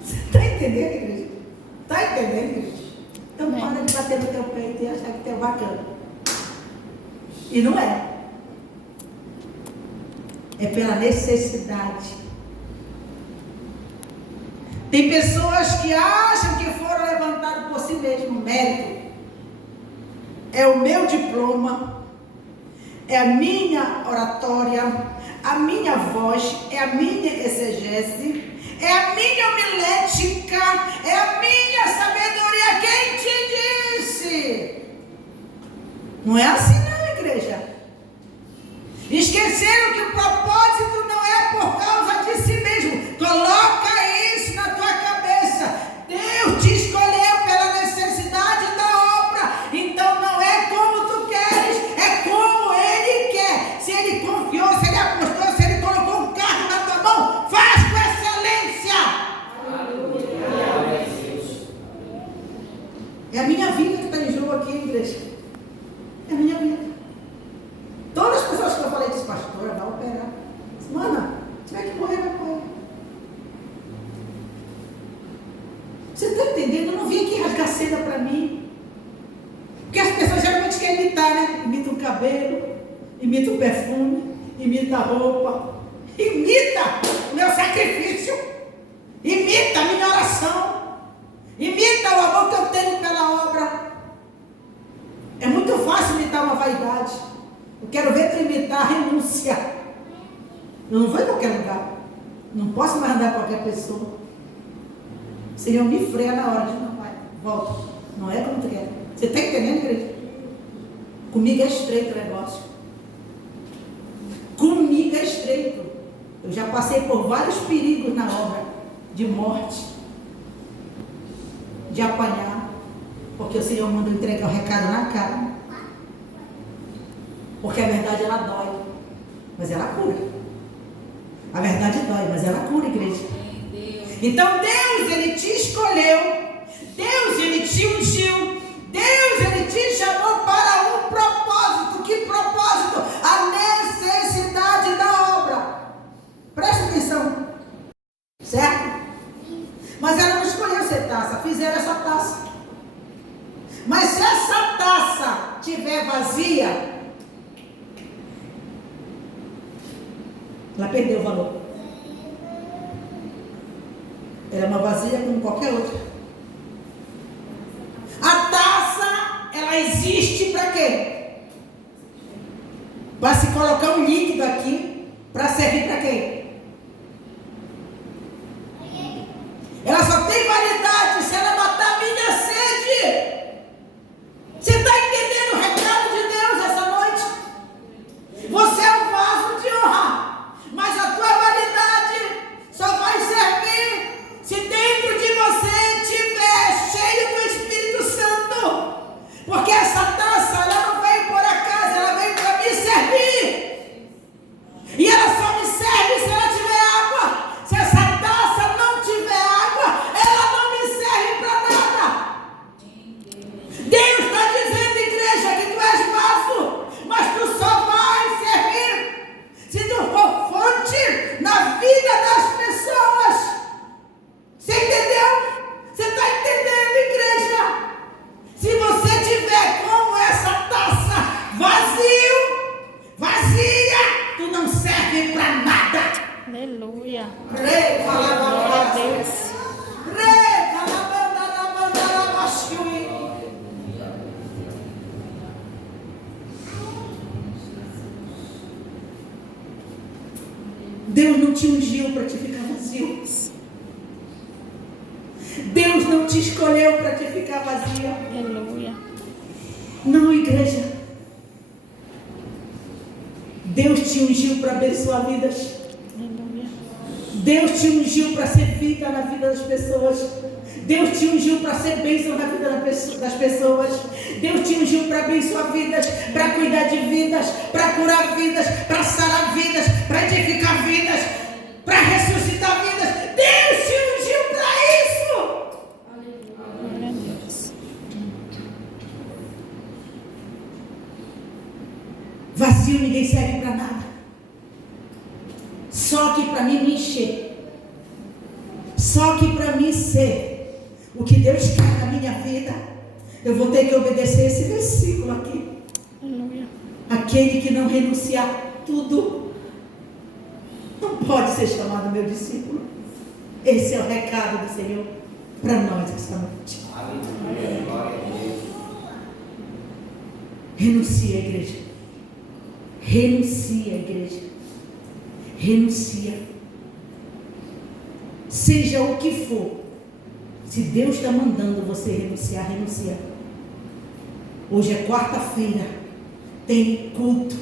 Você está entendendo, igreja? Está entendendo, igreja? Então para de bater no teu peito e achar que tu é bacana. E não é. É pela necessidade. Tem pessoas que acham que foram levantadas por si mesmo. Mérito é o meu diploma, é a minha oratória, a minha voz, é a minha exegese, é a minha homilética, é a minha sabedoria. Quem te disse? Não é assim não, igreja. Esqueceram que o propósito não é por causa de si mesmo. Coloca isso na tua cabeça. Deus te escolheu pela necessidade da obra. Então não é como tu queres, é como Ele quer. Se Ele confiou, se Ele apostou, se Ele colocou um carro na tua mão, faz com excelência. É a minha vida que está em jogo aqui, igreja. É a minha vida. Todas as pessoas que eu falei disse: pastora, vai operar. Mana, se tiver que morrer, vai morrer. Você está entendendo? Eu não vim aqui rasgar seda para mim. Porque as pessoas geralmente querem imitar, né? Imita o cabelo, imita o perfume, imita a roupa, imita o meu sacrifício, imita a minha oração, imita o amor que eu tenho pela obra. É muito fácil imitar uma vaidade. Eu quero ver tu imitar a renúncia. Eu não vou em qualquer lugar. Não posso mais andar com qualquer pessoa. Senhor, me freia na hora de não vai. Volta. Não é como tu quer. Você está entendendo, igreja? Comigo é estreito o negócio. Comigo é estreito. Eu já passei por vários perigos na obra, de morte, de apanhar, porque o Senhor mandou entregar o recado na cara. Porque a verdade ela dói, mas ela cura. A verdade dói, mas ela cura, igreja. Então Deus, Ele te escolheu. Deus, Ele te ungiu. Deus, Ele te chamou para um propósito. Que propósito? A necessidade da obra. Presta atenção. Certo? Mas ela não escolheu ser taça. Fizeram essa taça. Mas se essa taça estiver vazia, ela perdeu o valor. Ela é uma vasilha como qualquer outra. A taça, ela existe para quê? Para se colocar um líquido aqui, para servir para quê? Ela só tem validade se ela matar a minha sede. Você está entendendo o recado de Deus essa noite? Você é um vaso de honra, mas a tua validade só vai servir se dentro de você estiver cheio do Espírito Santo. Porque essa taça, ela não veio por acaso, ela veio para me servir. E ela só me serve se ela tiver água. Se essa taça não tiver água, ela não me serve para nada. Deus está dizendo, igreja, que tu és vaso, mas tu só vai servir se tu for fonte na vida das pessoas. Você entendeu? Você está entendendo, igreja? Se você tiver como essa taça vazia, tu não serve para nada. Aleluia. Glória a Deus. Deus não te ungiu para te ficar vazio. Deus não te escolheu para te ficar vazio. Aleluia. Não, igreja. Deus te ungiu para abençoar vidas. Aleluia. Deus te ungiu para ser vida na vida das pessoas. Deus te ungiu para ser bênção na vida das pessoas. Deus te ungiu para abençoar vidas, para cuidar de vidas, para curar vidas, para sarar vidas, para edificar vidas, para ressuscitar vidas. Deus te ungiu para isso. Glória a Deus. Vazio ninguém serve para nada. Só que para mim me encher. Só que para mim ser o que Deus quer na minha vida, eu vou ter que obedecer esse versículo aqui. Aleluia. Aquele que não renunciar tudo, não pode ser chamado meu discípulo. Esse é o recado do Senhor para nós esta noite. Renuncia, igreja. Renuncia, igreja. Renuncia. Seja o que for, se Deus está mandando você renunciar, renuncia. Hoje é quarta-feira, tem culto.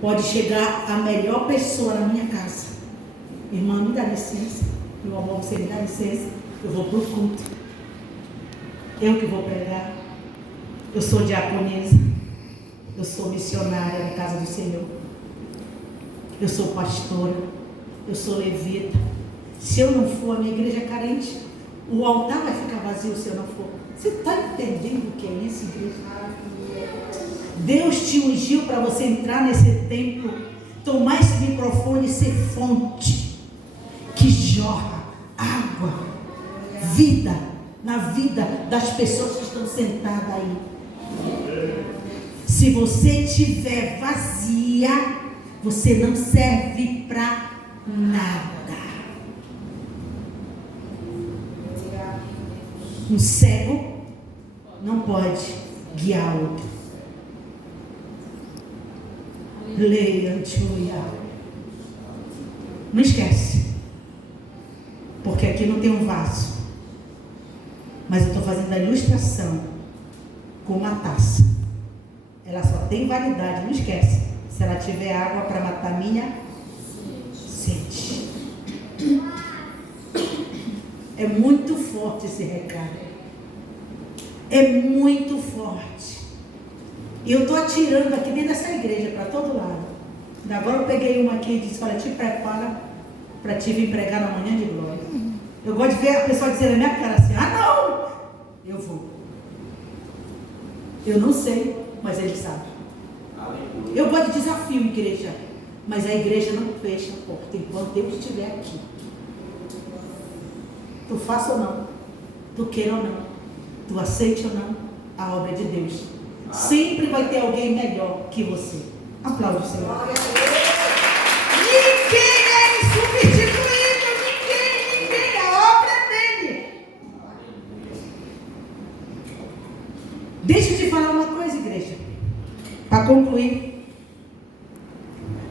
Pode chegar a melhor pessoa na minha casa. Irmã, me dá licença. Meu amor, você me dá licença. Eu vou para o culto. Eu que vou pregar. Eu sou diaconisa. Eu sou missionária na casa do Senhor. Eu sou pastora. Eu sou levita. Se eu não for, a minha igreja é carente. O altar vai ficar vazio se eu não for. Você está entendendo o que é isso, igreja? Deus te ungiu para você entrar nesse templo, tomar esse microfone e ser fonte que jorra água, vida, na vida das pessoas que estão sentadas aí. Se você estiver vazia, você não serve para nada. Um cego não pode guiar outro. Leia, aleluia. Não esquece. Porque aqui não tem um vaso. Mas eu estou fazendo a ilustração com uma taça. ela só tem validade, não esquece, se ela tiver água para matar minha sede. É muito forte esse recado. É muito forte. E eu estou atirando aqui dentro dessa igreja para todo lado. Agora eu peguei uma aqui e disse: olha, te prepara para te vir pregar na manhã de glória. Eu gosto de ver a pessoa dizer na minha cara assim: ah, não, eu vou. Eu não sei, mas ele sabe. Eu gosto de desafio, igreja, mas a igreja não fecha a porta enquanto Deus estiver aqui. Tu faça ou não, tu queira ou não, tu aceite ou não, a obra é de Deus. Sempre vai ter alguém melhor que você. Aplaude o Senhor. Ninguém é insubstituível, ninguém, a obra é dele. Deixa eu te falar uma coisa, igreja, para concluir.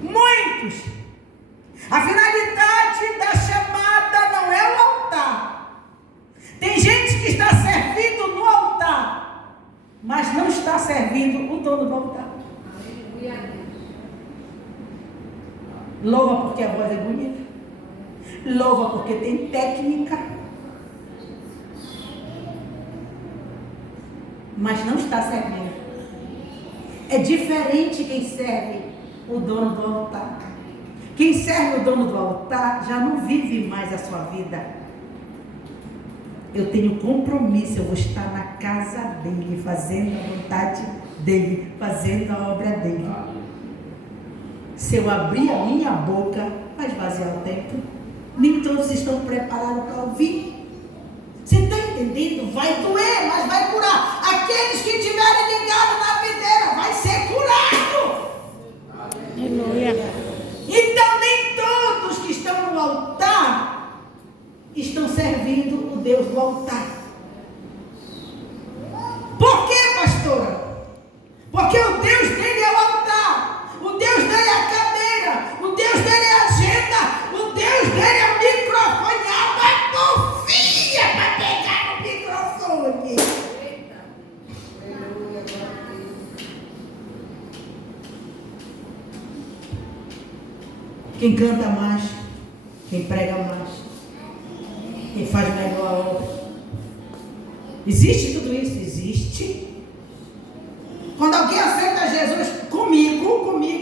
Muitos, a finalidade da chamada não é o altar. Tem gente que está servindo no altar, mas não está servindo o dono do altar. Louva porque a voz é bonita, louva porque tem técnica, mas não está servindo. É diferente quem serve o dono do altar. Quem serve o dono do altar já não vive mais a sua vida. Eu tenho compromisso, eu vou estar na casa dele, fazendo a vontade dele, fazendo a obra dele. Se eu abrir a minha boca, vai esvaziar o templo. Nem todos estão preparados para ouvir. Você está entendendo? Vai doer, mas vai curar. Aqueles que estiverem ligados na videira, vai ser curado. Aleluia. Então nem todos que estão no altar estão servindo o Deus do altar. Por quê, pastora? Porque o Deus dele é o altar, o Deus dele é a cadeira, o Deus dele é a agenda, o Deus dele é o microfone. Alma confia para pegar o microfone. Quem canta mais, quem prega mais, quem faz melhor a obra. Existe tudo isso? Existe. Quando alguém aceita Jesus comigo,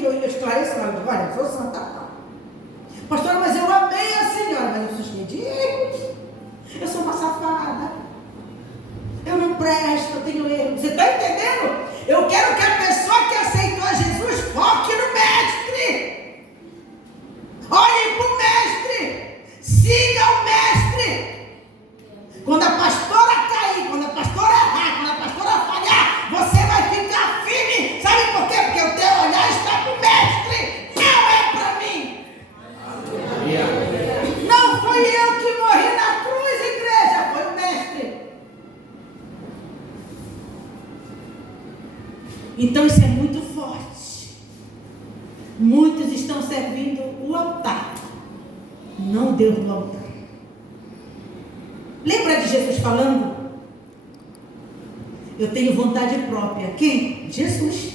eu esclareço, olha, eu sou santa. Pastora, mas eu amei a senhora, mas eu sou cheia de erros. Eu sou uma safada. Eu não presto, eu tenho erros. Você está entendendo? Eu quero que a pessoa que aceitou a Jesus foque no mestre. Olhe para o mestre. Siga o mestre. Quando a pastora cair, quando a pastora errar, quando a pastora falhar, você vai ficar firme. Sabe por quê? Porque o teu olhar está para o mestre. Não é para mim. Não fui eu que morri na cruz, igreja. Foi o mestre. Então isso é muito forte. Muitos estão servindo o altar, não Deus do altar. Lembra de Jesus falando? Eu tenho vontade própria. Quem? Jesus.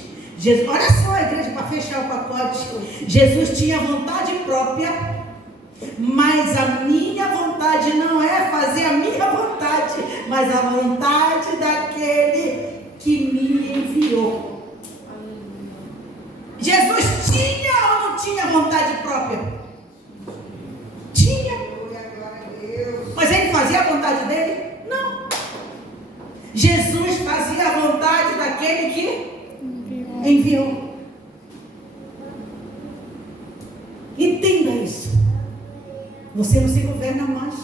Olha só a igreja, para fechar o pacote. Jesus tinha vontade própria, mas a minha vontade não é fazer a minha vontade, mas a vontade daquele que me enviou. Jesus tinha ou não tinha vontade própria? Tinha. Mas ele fazia a vontade dele? Não. Jesus fazia a vontade daquele que enviou. Entenda isso. Você não se governa mais.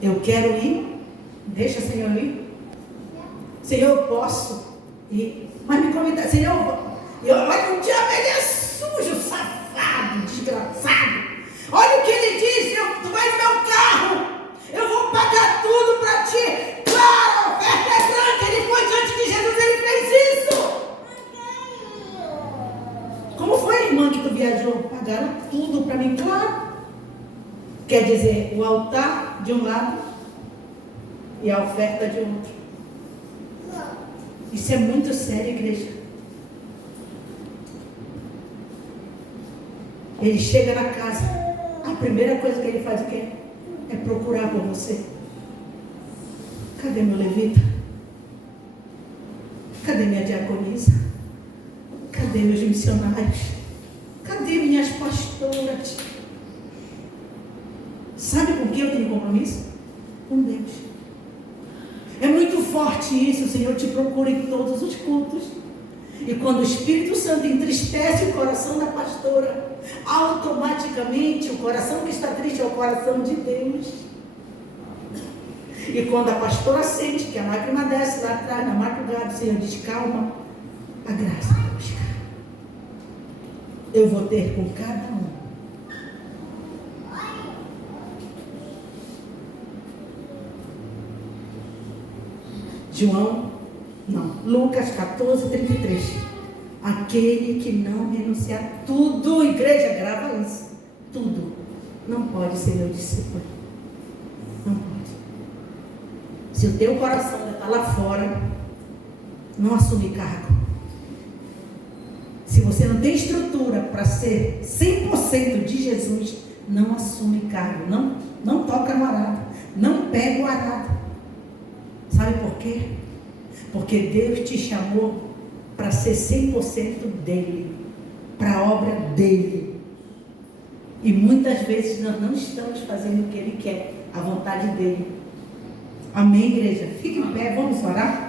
Eu quero ir. Deixa, Senhor, ir. Senhor, eu posso ir. Mas me convida, Senhor, olha, o diabo, ele é sujo, safado, desgraçado. Olha o que ele disse: tu vais no meu carro, eu vou pagar tudo para ti. Claro, a oferta é grande. Ele foi diante de Jesus, ele fez isso. Como foi, irmã, que tu viajou? Pagaram tudo para mim, claro. Quer dizer, o altar de um lado e a oferta de outro. Isso é muito sério, igreja. Ele chega na casa, a primeira coisa que ele faz o quê? É procurar por você. Cadê meu levita? Cadê minha diaconisa? Cadê meus missionários? Cadê minhas pastoras? Sabe com quem eu tenho compromisso? Com Deus. É muito forte isso. O Senhor te procura em todos os cultos. E quando o Espírito Santo entristece o coração da pastora, automaticamente o coração que está triste é o coração de Deus. E quando a pastora sente que a lágrima desce lá atrás, na madrugada, o Senhor diz: calma, a graça vai buscar. Eu vou ter com cada um. Lucas 14:33. Aquele que não renunciar tudo, igreja, grava isso, tudo, não pode ser meu discípulo. Não pode. Se o teu coração está lá fora, não assume cargo. Se você não tem estrutura para ser 100% de Jesus, não assume cargo. Não toca no arado. Não pega o arado. Sabe por quê? Porque Deus te chamou para ser 100% dele, para a obra dele. E muitas vezes nós não estamos fazendo o que ele quer, a vontade dele. Amém, igreja? Fique em pé, vamos orar.